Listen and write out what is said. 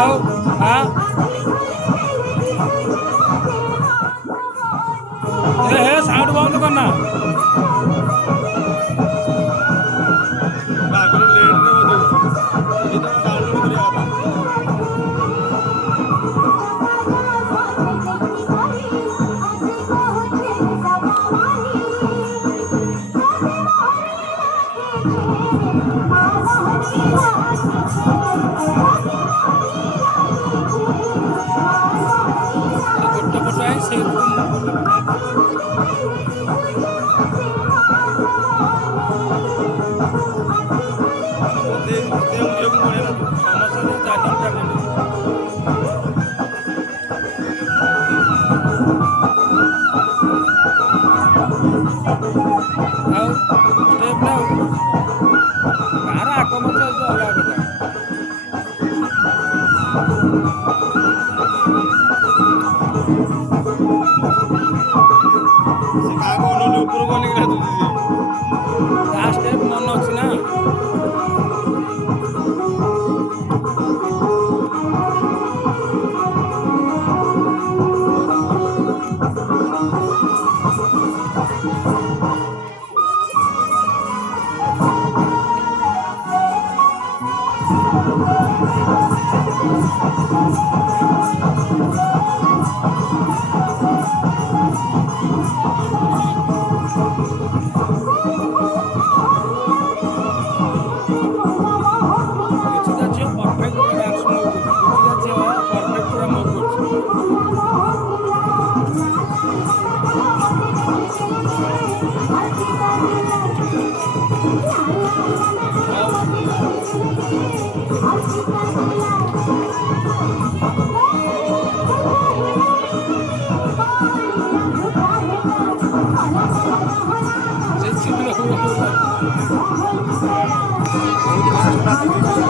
ଆଉ ହଁ ହେ ସାଉଣ୍ଡ ବନ୍ଦ କରନା। ଆଗରୁ ଲେଟ୍ରେ ବଜଉଛି ଯେତେବେଳେ ଡାଉନଲୋଡ୍ କରିବା କଥା। ଗୋଟେ ପଟ ଆଇ ସେଇ ପଟ ମୁଁ ମତେ ମୁଁ ଝିଅକୁ ପଳେଇଲା ସମସ୍ତେ ଚାଲି ଆଉ ଷ୍ଟେପ୍ ଆଉ ଗାଁର ଆଗ ମଧ୍ୟ ହେଉଛି ଅଲଗା କଥା। ସେ କାହାକୁ ଅନଉନି ଉପରକୁ ଅନେଇକି ନାଚୁଛି ସିଏ। ତା ଷ୍ଟେପ୍ ମନେ ଅଛି ନା। କିଛିଟା ଝିଅ ପରଫେକ୍ଟ ପୁରା ଡ୍ୟାନ୍ସ ମୁଭ୍ କରୁଛି, କିଛିଟା ଝିଅ ପରଫେକ୍ଟ ପୁରା ମୁଭ୍ କରୁଛି। ସେ ଶୀଘ୍ର ବହୁତ ନାଚ ନାଚି ଦେଇଛି।